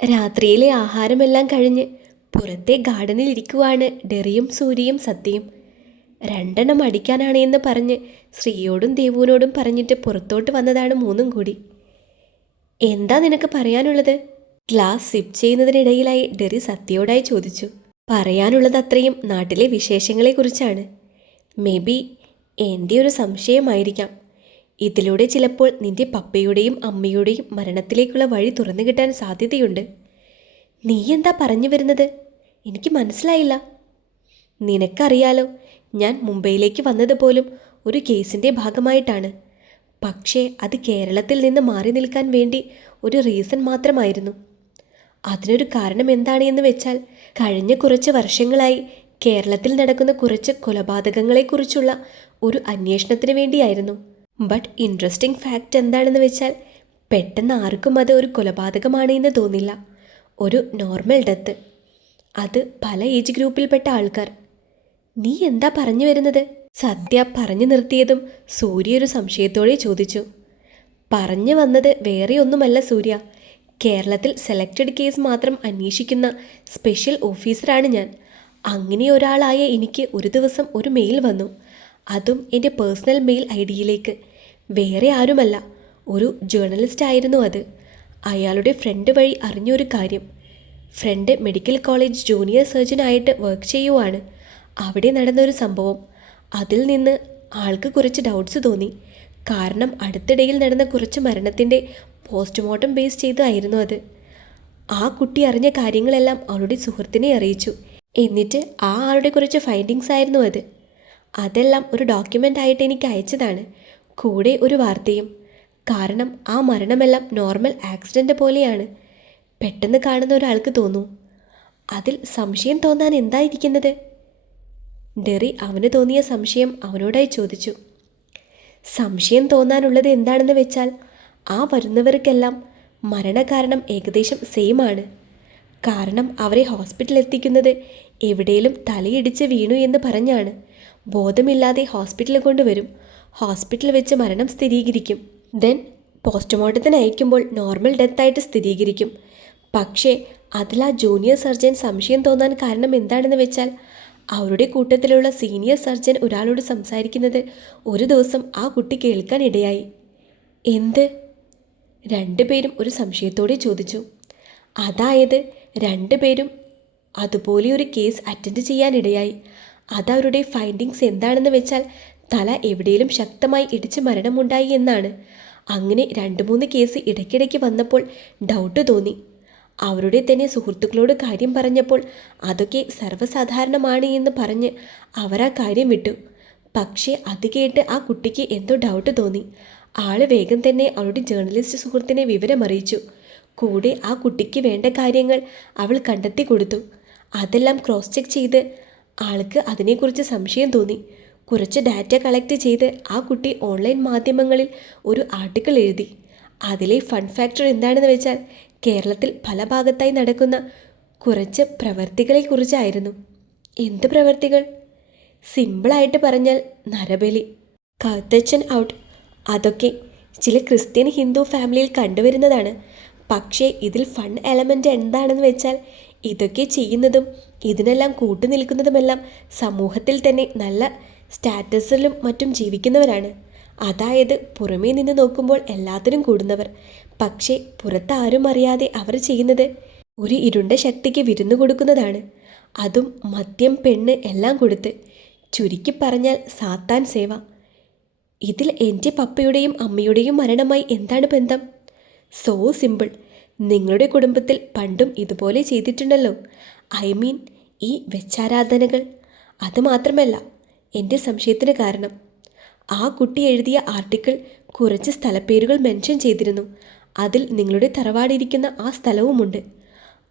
രാത്രിയിലെ ആഹാരമെല്ലാം കഴിഞ്ഞ് പുറത്തെ ഗാർഡനിൽ ഇരിക്കുവാണ് ഡെറിയും സൂര്യയും സത്യയും. രണ്ടെണ്ണം അടിക്കാനാണ് എന്ന് പറഞ്ഞ് ശ്രീയോടും ദേവുവിനോടും പറഞ്ഞിട്ട് പുറത്തോട്ട് വന്നതാണ് മൂന്നും കൂടി. എന്താ നിനക്ക് പറയാനുള്ളത്? ഗ്ലാസ് സിപ്പ് ചെയ്യുന്നതിനിടയിലായി ഡെറി സത്യയോടായി ചോദിച്ചു. പറയാനുള്ളത് അത്രയും നാട്ടിലെ വിശേഷങ്ങളെക്കുറിച്ചാണ്. മേ ബി എൻ്റെ ഒരു സംശയമായിരിക്കാം. ഇതിലൂടെ ചിലപ്പോൾ നിന്റെ പപ്പയുടെയും അമ്മയുടെയും മരണത്തിലേക്കുള്ള വഴി തുറന്നു കിട്ടാൻ സാധ്യതയുണ്ട്. നീ എന്താ പറഞ്ഞു വരുന്നത്? എനിക്ക് മനസ്സിലായില്ല. നിനക്കറിയാലോ, ഞാൻ മുംബൈയിലേക്ക് വന്നതുപോലും ഒരു കേസിൻ്റെ ഭാഗമായിട്ടാണ്. പക്ഷേ അത് കേരളത്തിൽ നിന്ന് മാറി നിൽക്കാൻ വേണ്ടി ഒരു റീസൺ മാത്രമായിരുന്നു. അതിനൊരു കാരണം എന്താണ് എന്ന് വെച്ചാൽ, കഴിഞ്ഞ കുറച്ച് വർഷങ്ങളായി കേരളത്തിൽ നടക്കുന്ന കുറച്ച് കൊലപാതകങ്ങളെക്കുറിച്ചുള്ള ഒരു അന്വേഷണത്തിന് വേണ്ടിയായിരുന്നു. ബട്ട് ഇൻട്രസ്റ്റിംഗ് ഫാക്റ്റ് എന്താണെന്ന് വെച്ചാൽ, പെട്ടെന്ന് ആർക്കും അത് ഒരു കൊലപാതകമാണ് എന്ന് തോന്നില്ല. ഒരു നോർമൽ ഡെത്ത്. അത് പല ഏജ് ഗ്രൂപ്പിൽപ്പെട്ട ആൾക്കാർ. നീ എന്താ പറഞ്ഞു വരുന്നത്? സദ്യ പറഞ്ഞു നിർത്തിയതും സൂര്യ ഒരു സംശയത്തോടെ ചോദിച്ചു. പറഞ്ഞു വന്നത് വേറെ ഒന്നുമല്ല സൂര്യ. കേരളത്തിൽ സെലക്റ്റഡ് കേസ് മാത്രം അന്വേഷിക്കുന്ന സ്പെഷ്യൽ ഓഫീസറാണ് ഞാൻ. അങ്ങനെ ഒരാളായ എനിക്ക് ഒരു ദിവസം ഒരു മെയിൽ വന്നു. അതും എൻ്റെ പേഴ്സണൽ മെയിൽ ഐഡിയിലേക്ക്. വേറെ ആരുമല്ല, ഒരു ജേർണലിസ്റ്റ് ആയിരുന്നു അത്. അയാളുടെ ഫ്രണ്ട് വഴി അറിഞ്ഞൊരു കാര്യം. ഫ്രണ്ട് മെഡിക്കൽ കോളേജ് ജൂനിയർ സർജനായിട്ട് വർക്ക് ചെയ്യുവാണ്. അവിടെ നടന്നൊരു സംഭവം. അതിൽ നിന്ന് ആൾക്ക് കുറച്ച് ഡൗട്ട്സ് തോന്നി. കാരണം അടുത്തിടയിൽ നടന്ന കുറച്ച് മരണത്തിൻ്റെ പോസ്റ്റ്മോർട്ടം ബേസ് ചെയ്തായിരുന്നു അത്. ആ കുട്ടി അറിഞ്ഞ കാര്യങ്ങളെല്ലാം അവളുടെ സുഹൃത്തിനെ അറിയിച്ചു. എന്നിട്ട് ആ ആളുടെ കുറച്ച് ഫൈൻഡിങ്സ് ആയിരുന്നു അത്. അതെല്ലാം ഒരു ഡോക്യുമെൻ്റ് ആയിട്ട് എനിക്ക് അയച്ചതാണ്, കൂടെ ഒരു വാർത്തയും. കാരണം ആ മരണമെല്ലാം നോർമൽ ആക്സിഡൻ്റ് പോലെയാണ്. പെട്ടെന്ന് കാണുന്ന ഒരാൾക്ക് തോന്നൂ. അതിൽ സംശയം തോന്നാൻ എന്തായിരിക്കുന്നത്? ഡെറി അവന് തോന്നിയ സംശയം അവനോടായി ചോദിച്ചു. സംശയം തോന്നാനുള്ളത് എന്താണെന്ന് വെച്ചാൽ, ആ വരുന്നവർക്കെല്ലാം മരണകാരണം ഏകദേശം സെയിം ആണ്. കാരണം അവരെ ഹോസ്പിറ്റലിൽ എത്തിക്കുന്നത് എവിടെയും തലയിടിച്ച് വീണു എന്ന് പറഞ്ഞാണ്. ബോധമില്ലാതെ ഹോസ്പിറ്റലിൽ കൊണ്ടുവരും. ഹോസ്പിറ്റലിൽ വെച്ച് മരണം സ്ഥിരീകരിക്കും. ദെൻ പോസ്റ്റ്മോർട്ടത്തിന് അയക്കുമ്പോൾ നോർമൽ ഡെത്തായിട്ട് സ്ഥിരീകരിക്കും. പക്ഷേ അതിൽ ആ ജൂനിയർ സർജൻ സംശയം തോന്നാൻ കാരണം എന്താണെന്ന് വെച്ചാൽ, അവരുടെ കൂട്ടത്തിലുള്ള സീനിയർ സർജൻ ഒരാളോട് സംസാരിക്കുന്നത് ഒരു ദിവസം ആ കുട്ടി കേൾക്കാൻ ഇടയായി. എന്ത്? രണ്ടുപേരും ഒരു സംശയത്തോടെ ചോദിച്ചു. അതായത് രണ്ടുപേരും അതുപോലെ ഒരു കേസ് അറ്റൻഡ് ചെയ്യാനിടയായി. അതവരുടെ ഫൈൻഡിങ്സ് എന്താണെന്ന് വെച്ചാൽ, തല എവിടെയും ശക്തമായി ഇടിച്ച് മരണമുണ്ടായി എന്നാണ്. അങ്ങനെ 2-3 കേസ് ഇടയ്ക്കിടയ്ക്ക് വന്നപ്പോൾ ഡൗട്ട് തോന്നി. അവരുടെ തന്നെ സുഹൃത്തുക്കളോട് കാര്യം പറഞ്ഞപ്പോൾ അതൊക്കെ സർവ്വസാധാരണമാണ് എന്ന് പറഞ്ഞ് അവരാ കാര്യം വിട്ടു. പക്ഷേ അത് കേട്ട് ആ കുട്ടിക്ക് എന്തോ ഡൗട്ട് തോന്നി. ആള് വേഗം തന്നെ അവളുടെ ജേർണലിസ്റ്റ് സുഹൃത്തിനെ വിവരമറിയിച്ചു. കൂടെ ആ കുട്ടിക്ക് വേണ്ട കാര്യങ്ങൾ അവൾ കണ്ടെത്തി കൊടുത്തു. അതെല്ലാം ക്രോസ് ചെക്ക് ചെയ്ത് ആൾക്ക് അതിനെക്കുറിച്ച് സംശയം തോന്നി. കുറച്ച് ഡാറ്റ കളക്ട് ചെയ്ത് ആ കുട്ടി ഓൺലൈൻ മാധ്യമങ്ങളിൽ ഒരു ആർട്ടിക്കിൾ എഴുതി. അതിലെ ഫൺ ഫാക്ടർ എന്താണെന്ന് വെച്ചാൽ, കേരളത്തിൽ പല ഭാഗത്തായി നടക്കുന്ന കുറച്ച് പ്രവർത്തികളെക്കുറിച്ചായിരുന്നു. എന്ത് പ്രവർത്തികൾ? സിമ്പിളായിട്ട് പറഞ്ഞാൽ നരബലി, കഴുത്തച്ഛൻ ഔട്ട്. അതൊക്കെ ചില ക്രിസ്ത്യൻ ഹിന്ദു ഫാമിലിയിൽ കണ്ടുവരുന്നതാണ്. പക്ഷേ ഇതിൽ ഫൺ എലമെൻ്റ് എന്താണെന്ന് വെച്ചാൽ, ഇതൊക്കെ ചെയ്യുന്നതും ഇതിനെല്ലാം കൂട്ടുനിൽക്കുന്നതുമെല്ലാം സമൂഹത്തിൽ തന്നെ നല്ല സ്റ്റാറ്റസിലും മറ്റും ജീവിക്കുന്നവരാണ്. അതായത് പുറമേ നിന്ന് നോക്കുമ്പോൾ എല്ലാത്തിനും കൂടുന്നവർ. പക്ഷേ പുറത്താരും അറിയാതെ അവർ ചെയ്യുന്നത് ഒരു ഇരുണ്ട ശക്തിക്ക് വിരുന്നു കൊടുക്കുന്നതാണ്. അതും മദ്യം, പെണ്ണ് എല്ലാം കൊടുത്ത്. ചുരുക്കി പറഞ്ഞാൽ സാത്താൻ സേവ. ഇതിൽ എൻ്റെ പപ്പയുടെയും അമ്മയുടെയും മരണമായി എന്താണ് ബന്ധം? So simple. നിങ്ങളുടെ കുടുംബത്തിൽ പണ്ടും ഇതുപോലെ ചെയ്തിട്ടുണ്ടല്ലോ. ഐ മീൻ ഈ വെച്ചാരാധനകൾ. അതുമാത്രമല്ല എൻ്റെ സംശയത്തിന് കാരണം, ആ കുട്ടി എഴുതിയ ആർട്ടിക്കിൾ കുറച്ച് സ്ഥലപ്പേരുകൾ മെൻഷൻ ചെയ്തിരുന്നു. അതിൽ നിങ്ങളുടെ തറവാടിരിക്കുന്ന ആ സ്ഥലവുമുണ്ട്.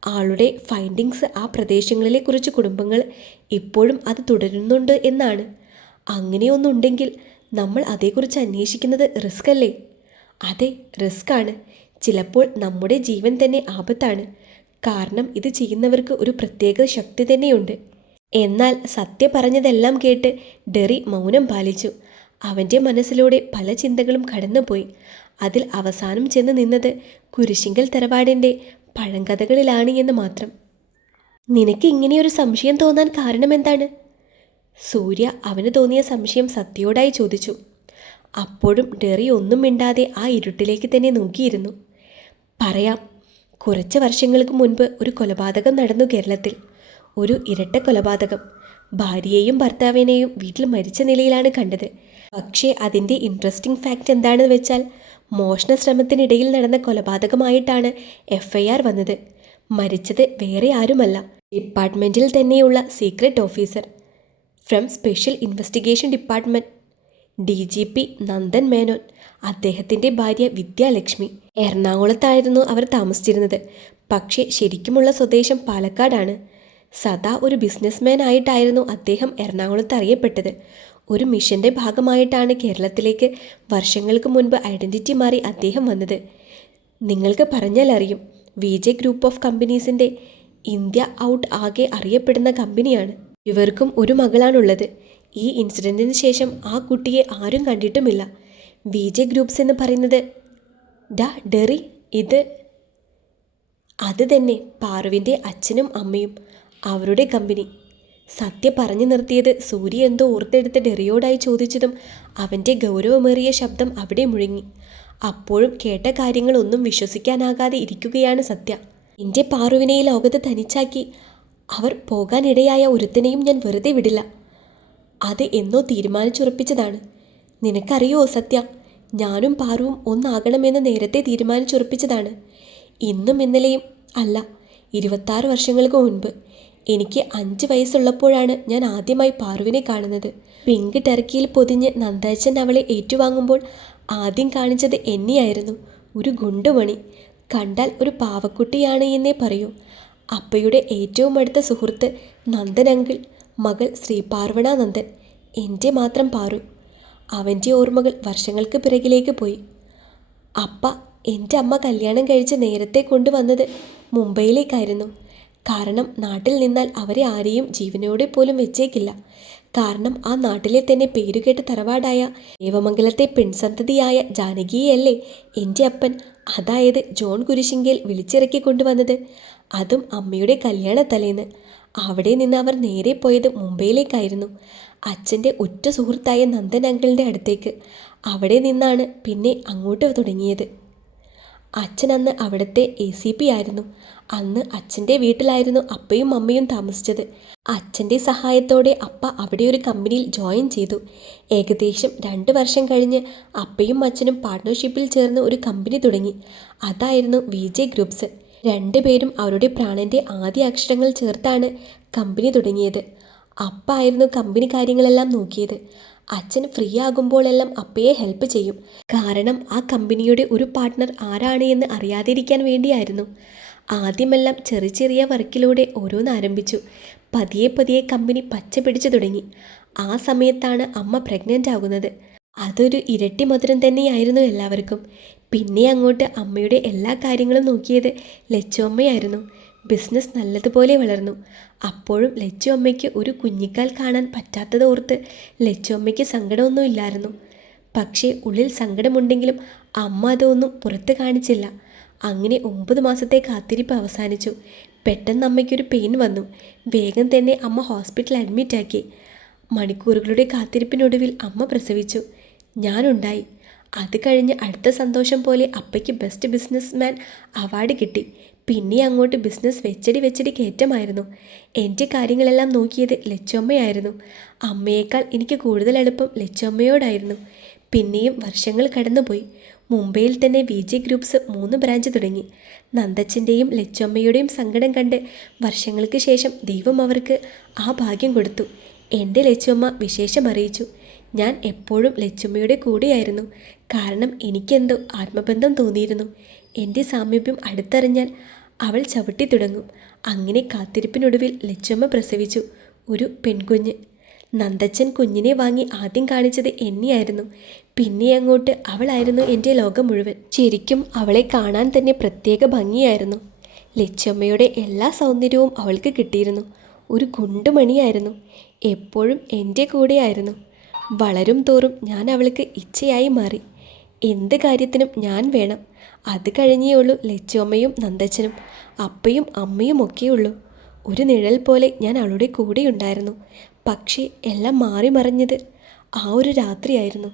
ആളുടെ ഫൈൻഡിങ്സ് ആ പ്രദേശങ്ങളിലെ കുറച്ച് കുടുംബങ്ങൾ ഇപ്പോഴും അത് തുടരുന്നുണ്ട് എന്നാണ്. അങ്ങനെയൊന്നുണ്ടെങ്കിൽ നമ്മൾ അതേക്കുറിച്ച് അന്വേഷിക്കുന്നത് റിസ്ക് അല്ലേ? അതെ, റിസ്ക് ആണ്. ചിലപ്പോൾ നമ്മുടെ ജീവൻ തന്നെ ആപത്താണ്. കാരണം ഇത് ചെയ്യുന്നവർക്ക് ഒരു പ്രത്യേക ശക്തി തന്നെയുണ്ട്. എന്നാൽ സത്യ പറഞ്ഞതെല്ലാം കേട്ട് ഡെറി മൗനം പാലിച്ചു. അവൻ്റെ മനസ്സിലൂടെ പല ചിന്തകളും കടന്നുപോയി. അതിൽ അവസാനം ചെന്ന് നിന്നത് കുരിശിങ്കൽ തറവാടിൻ്റെ പഴങ്കഥകളിലാണ് എന്ന് മാത്രം. നിനക്ക് ഇങ്ങനെയൊരു സംശയം തോന്നാൻ കാരണം എന്താണ്? സൂര്യ അവന് തോന്നിയ സംശയം സത്യയോടായി ചോദിച്ചു. അപ്പോഴും ഡെറി ഒന്നും മിണ്ടാതെ ആ ഇരുട്ടിലേക്ക് തന്നെ നോക്കിയിരുന്നു. പറയാം. കുറച്ച് വർഷങ്ങൾക്ക് മുൻപ് ഒരു കൊലപാതകം നടന്നു കേരളത്തിൽ. ഒരു ഇരട്ട കൊലപാതകം. ഭാര്യയെയും ഭർത്താവിനെയും വീട്ടിൽ മരിച്ച നിലയിലാണ് കണ്ടത്. പക്ഷേ അതിൻ്റെ ഇൻട്രസ്റ്റിംഗ് ഫാക്റ്റ് എന്താണെന്ന് വെച്ചാൽ മോഷണ ശ്രമത്തിനിടയിൽ നടന്ന കൊലപാതകമായിട്ടാണ് FIR വന്നത്. മരിച്ചത് വേറെ ആരുമല്ല, ഡിപ്പാർട്ട്മെൻറ്റിൽ തന്നെയുള്ള secret officer from special investigation department, DGP Nandan Menon. അദ്ദേഹത്തിൻ്റെ ഭാര്യ വിദ്യാലക്ഷ്മി. എറണാകുളത്തായിരുന്നു അവർ താമസിച്ചിരുന്നത്. പക്ഷേ ശരിക്കുമുള്ള സ്വദേശം പാലക്കാടാണ്. സദാ ഒരു ബിസിനസ്മാൻ ആയിട്ടായിരുന്നു അദ്ദേഹം എറണാകുളത്ത് അറിയപ്പെട്ടത്. ഒരു മിഷൻ്റെ ഭാഗമായിട്ടാണ് കേരളത്തിലേക്ക് വർഷങ്ങൾക്ക് മുൻപ് ഐഡൻറ്റിറ്റി മാറി അദ്ദേഹം വന്നത്. നിങ്ങൾക്ക് പറഞ്ഞാൽ അറിയും, VJ ഗ്രൂപ്പ് ഓഫ് കമ്പനീസിൻ്റെ ഇന്ത്യ ഔട്ട് ആകെ അറിയപ്പെടുന്ന കമ്പനിയാണ്. ഇവർക്കും ഒരു മകളാണുള്ളത്. ഈ ഇൻസിഡൻറ്റിന് ശേഷം ആ കുട്ടിയെ ആരും കണ്ടിട്ടുമില്ല. VJ ഗ്രൂപ്പ്സ് എന്ന് പറയുന്നത് ഡെറി, അത് തന്നെ പാറുവിൻ്റെ അച്ഛനും അമ്മയും, അവരുടെ കമ്പനി. സത്യ പറഞ്ഞു നിർത്തിയത് സൂര്യ എന്തോ ഓർത്തെടുത്ത് ഡെറിയോടായി ചോദിച്ചതും അവൻ്റെ ഗൗരവമേറിയ ശബ്ദം അവിടെ മുഴങ്ങി. അപ്പോഴും കേട്ട കാര്യങ്ങളൊന്നും വിശ്വസിക്കാനാകാതെ ഇരിക്കുകയാണ് സത്യ. എൻ്റെ പാറുവിനെ ഈ ലോകത്ത് തനിച്ചാക്കി അവർ പോകാനിടയായ ഒരുത്തനെയും ഞാൻ വെറുതെ വിടില്ല. അത് എന്നോ തീരുമാനിച്ചുറപ്പിച്ചതാണ്. നിനക്കറിയോ സത്യ, ഞാനും പാറുവും ഒന്നാകണമെന്ന് നേരത്തെ തീരുമാനിച്ചുറപ്പിച്ചതാണ്. ഇന്നും ഇന്നലെയും അല്ല, 26 വർഷങ്ങൾക്ക് മുൻപ്. എനിക്ക് 5 വയസ്സുള്ളപ്പോഴാണ് ഞാൻ ആദ്യമായി പാറുവിനെ കാണുന്നത്. പിങ്ക് ടർക്കിയിൽ പൊതിഞ്ഞ് നന്ദാച്ചൻ അവളെ ഏറ്റുവാങ്ങുമ്പോൾ ആദ്യം കാണിച്ചത് എന്നെയായിരുന്നു. ഒരു ഗുണ്ടുമണി. കണ്ടാൽ ഒരു പാവക്കുട്ടിയാണ് എന്നേ പറയൂ. അപ്പയുടെ ഏറ്റവും അടുത്ത സുഹൃത്ത് നന്ദൻ അങ്കിൾ, മകൾ ശ്രീപാർവണ നന്ദൻ, എൻ്റെ മാത്രം പാറു. അവൻ്റെ ഓർമ്മകൾ വർഷങ്ങൾക്ക് പിറകിലേക്ക് പോയി. അപ്പ എൻ്റെ അമ്മ കല്യാണം കഴിച്ച് നേരത്തെ കൊണ്ടുവന്നത് മുംബൈയിലേക്കായിരുന്നു. കാരണം നാട്ടിൽ നിന്നാൽ അവരെ ആരെയും ജീവനോടെ പോലും വെച്ചേക്കില്ല. കാരണം ആ നാട്ടിലെ തന്നെ പേരുകേട്ട തറവാടായ ദേവമംഗലത്തെ പെൺസന്തതിയായ ജാനകിയല്ലേ എൻ്റെ അപ്പൻ, അതായത് ജോൺ കുരിശിങ്കൽ വിളിച്ചിറക്കി കൊണ്ടുവന്നത്. അതും അമ്മയുടെ കല്യാണ തലേന്ന്. അവിടെ നിന്ന് അവർ നേരെ പോയത് മുംബൈയിലേക്കായിരുന്നു, അച്ഛൻ്റെ ഉറ്റ സുഹൃത്തായ നന്ദൻ അങ്കിളിൻ്റെ അടുത്തേക്ക്. അവിടെ നിന്നാണ് പിന്നെ അങ്ങോട്ട് തുടങ്ങിയത്. അച്ഛൻ അന്ന് അവിടുത്തെ ACP ആയിരുന്നു. അന്ന് അച്ഛൻ്റെ വീട്ടിലായിരുന്നു അപ്പയും അമ്മയും താമസിച്ചത്. അച്ഛൻ്റെ സഹായത്തോടെ അപ്പ അവിടെ ഒരു കമ്പനിയിൽ ജോയിൻ ചെയ്തു. ഏകദേശം 2 വർഷം കഴിഞ്ഞ് അപ്പയും അച്ഛനും പാർട്ട്ണർഷിപ്പിൽ ചേർന്ന് ഒരു കമ്പനി തുടങ്ങി. അതായിരുന്നു VJ ഗ്രൂപ്പ്സ്. 2 പേരും അവരുടെ പ്രാണൻ്റെ ആദ്യ അക്ഷരങ്ങൾ ചേർത്താണ് കമ്പനി തുടങ്ങിയത്. അപ്പ ആയിരുന്നു കമ്പനി കാര്യങ്ങളെല്ലാം നോക്കിയത്. അച്ഛൻ ഫ്രീ ആകുമ്പോഴെല്ലാം അപ്പയെ ഹെൽപ്പ് ചെയ്യും. കാരണം ആ കമ്പനിയുടെ ഒരു പാർട്ട്ണർ ആരാണ് എന്ന് അറിയാതിരിക്കാൻ വേണ്ടിയായിരുന്നു. ആദ്യമെല്ലാം ചെറിയ ചെറിയ വർക്കിലൂടെ ഓരോന്ന് ആരംഭിച്ചു. പതിയെ പതിയെ കമ്പനി പച്ച പിടിച്ചു തുടങ്ങി. ആ സമയത്താണ് അമ്മ പ്രഗ്നൻ്റ് ആകുന്നത്. അതൊരു ഇരട്ടി മധുരം തന്നെയായിരുന്നു എല്ലാവർക്കും. പിന്നെ അങ്ങോട്ട് അമ്മയുടെ എല്ലാ കാര്യങ്ങളും നോക്കിയത് ലച്ചു അമ്മയായിരുന്നു. ബിസിനസ് നല്ലതുപോലെ വളർന്നു. അപ്പോഴും ലച്ചു അമ്മയ്ക്ക് ഒരു കുഞ്ഞിക്കാൽ കാണാൻ പറ്റാത്തതോർത്ത് ലച്ചു അമ്മയ്ക്ക് സങ്കടമൊന്നുമില്ലായിരുന്നു. പക്ഷേ ഉള്ളിൽ സങ്കടമുണ്ടെങ്കിലും അമ്മ അതൊന്നും പുറത്ത് കാണിച്ചില്ല. അങ്ങനെ 9 മാസത്തെ കാത്തിരിപ്പ് അവസാനിച്ചു. പെട്ടെന്ന് അമ്മയ്ക്കൊരു പെയിൻ വന്നു. വേഗം തന്നെ അമ്മ ഹോസ്പിറ്റലിൽ അഡ്മിറ്റാക്കി. മണിക്കൂറുകളുടെ കാത്തിരിപ്പിനൊടുവിൽ അമ്മ പ്രസവിച്ചു. ഞാനുണ്ടായി. അത് കഴിഞ്ഞ് അടുത്ത സന്തോഷം പോലെ അപ്പയ്ക്ക് ബെസ്റ്റ് ബിസിനസ്മാൻ അവാർഡ് കിട്ടി. പിന്നെ അങ്ങോട്ട് ബിസിനസ് വെച്ചടി കയറ്റമായിരുന്നു. എൻ്റെ കാര്യങ്ങളെല്ലാം നോക്കിയത് ലച്ചുമ്മയായിരുന്നു. അമ്മയേക്കാൾ എനിക്ക് കൂടുതൽ എളുപ്പം ലച്ചുമ്മയോടായിരുന്നു. പിന്നെയും വർഷങ്ങൾ കടന്നുപോയി. മുംബൈയിൽ തന്നെ VJ ഗ്രൂപ്പ്സ് 3 ബ്രാഞ്ച് തുടങ്ങി. നന്ദച്ചൻ്റെയും ലച്ചുമ്മയുടെയും സങ്കടം കണ്ട് വർഷങ്ങൾക്ക് ശേഷം ദൈവം അവർക്ക് ആ ഭാഗ്യം കൊടുത്തു. എൻ്റെ ലച്ചുമ്മ വിശേഷം അറിയിച്ചു. ഞാൻ എപ്പോഴും ലച്ചുമ്മയുടെ കൂടെയായിരുന്നു. കാരണം എനിക്കെന്തോ ആത്മബന്ധം തോന്നിയിരുന്നു. എൻ്റെ സാമീപ്യം അടുത്തറിഞ്ഞാൽ അവൾ ചവിട്ടി തുടങ്ങും. അങ്ങനെ കാത്തിരിപ്പിനൊടുവിൽ ലച്ചുമ്മ പ്രസവിച്ചു ഒരു പെൺകുഞ്ഞ്. നന്ദച്ചൻ കുഞ്ഞിനെ വാങ്ങി ആദ്യം കാണിച്ചത് എന്നെയായിരുന്നു. പിന്നെ അങ്ങോട്ട് അവളായിരുന്നു എൻ്റെ ലോകം മുഴുവൻ. ശരിക്കും അവളെ കാണാൻ തന്നെ പ്രത്യേക ഭംഗിയായിരുന്നു. ലച്ചുമ്മയുടെ എല്ലാ സൗന്ദര്യവും അവൾക്ക് കിട്ടിയിരുന്നു. ഒരു ഗുണ്ടുമണിയായിരുന്നു. എപ്പോഴും എൻ്റെ കൂടെയായിരുന്നു. വളരും തോറും ഞാൻ അവൾക്ക് ഇച്ഛയായി മാറി. എന്ത് കാര്യത്തിനും ഞാൻ വേണം. അത് കഴിഞ്ഞേ ഉള്ളൂ ലച്ചുവമ്മയും നന്ദച്ചനും അപ്പയും അമ്മയും ഒക്കെയുള്ളൂ. ഒരു നിഴൽ പോലെ ഞാൻ അവളുടെ കൂടെയുണ്ടായിരുന്നു. പക്ഷേ എല്ലാം മാറി മറിഞ്ഞത് ആ ഒരു രാത്രിയായിരുന്നു.